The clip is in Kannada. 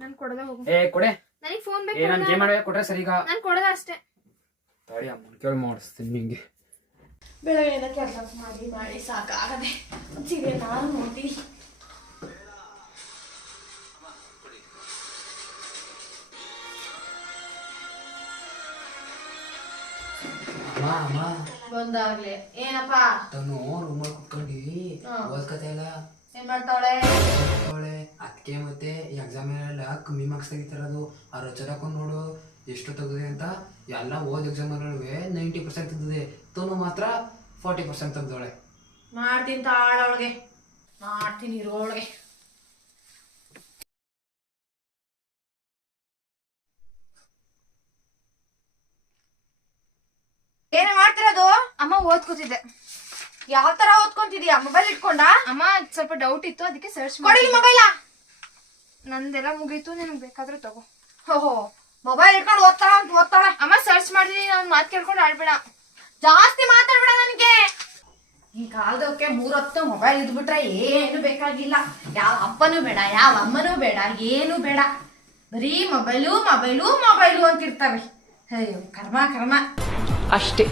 ನಾನು ಕೊಡದ ಹೋಗು. ಕೊಡೆ. ನನಗೆ ಫೋನ್ ಬೇಕು. ನಾನು ಗೇಮ್ ಆಡೋಕೆ ಕೊಟ್ರೆ ಸರಿ ಈಗ. ನಾನು ಕೊಡದ ಅಷ್ಟೇ. ತಡಿ ಅಮ್ಮನ ಕೇಳಿ ಮಾಡಿಸ್ತೀನಿ ನಿಂಗೆ. ಬೆಳಗ್ಗೆಯಿಂದ ಕೆಲಸ ಮಾಡಿ ಸಾಕಾಗದೆ. ಸೀರಿಯಲ್ ನಾನು ನೋಡ್ತೀನಿ. ಅಮ್ಮ ಬಂದಾಗ್ಲೆ ಏನಪ್ಪಾ ತನು ರೂಮಲ್ಲಿ ಕುತ್ಕೊಂಡು ಓದ್ಕತೆ ಇಲ್ಲ. ಏನ್ ಮಾಡ್ತಾವಳೆ? ಅದಕ್ಕೆ ಮತ್ತೆ ಎಕ್ಸಾಮ್ ಎಲ್ಲ ಕಮ್ಮಿ ಮಾರ್ಕ್ಸ್ ತೆಗಿತಾರದು. ಆ ರಚನೆ ಹಾಕೊಂಡು ನೋಡು ಎಷ್ಟು ತೆಗ್ದಿದೆ ಅಂತ. ಎಲ್ಲ ಓದ್ ಎಕ್ಸಾಮ್ 90% ತೆಗ್ದಿದೆ. ತನು ಮಾತ್ರ 40% ತೆಗ್ದವಳೆ. ಮಾಡ್ತೀನಿ ತಾಳೊಳಗೆ, ಮಾಡ್ತೀನಿ ಇರೋಳಗೆ. ಏನೇ ಮಾಡ್ತಿರೋದು? ಅಮ್ಮ ಓದ್ಕೋತಿದ್ದೆ. ಯಾವ ತರ ಓದ್ಕೊಂತಿದ್ಯಾ? ಮೊಬೈಲ್ ಇಟ್ಕೊಂಡ? ಅಮ್ಮ ಸ್ವಲ್ಪ ಡೌಟ್ ಇತ್ತು, ಅದಕ್ಕೆ ಸರ್ಚ್ ಮಾಡಿ. ಮೊಬೈಲ ನಂದೆಲ್ಲ ಮುಗೀತು, ನಿನ್ಗೆ ಬೇಕಾದ್ರೂ ತಗೋ. ಓಹೋ, ಮೊಬೈಲ್ ಇಟ್ಕೊಂಡು ಓದ್ತಾಳೆ. ಅಮ್ಮ ಸರ್ಚ್ ಮಾಡಿದೀನಿ, ನಾನು ಮಾತು ಕೇಳ್ಕೊಂಡು ಆಡ್ಬೇಡ, ಜಾಸ್ತಿ ಮಾತಾಡ್ಬೇಡ. ನನಗೆ ಈ ಕಾಲದಕ್ಕೆ 3 ಹೊತ್ತು ಮೊಬೈಲ್ ಇದ್ಬಿಟ್ರೆ ಏನು ಬೇಕಾಗಿಲ್ಲ. ಯಾವ ಅಪ್ಪನೂ ಬೇಡ, ಯಾವ ಅಮ್ಮನೂ ಬೇಡ, ಏನು ಬೇಡ. ಬರೀ ಮೊಬೈಲು ಮೊಬೈಲು ಮೊಬೈಲು ಅಂತಿರ್ತವೆ. ಅಯ್ಯೋ ಕರ್ಮ ಕರ್ಮ ಅಷ್ಟೇ.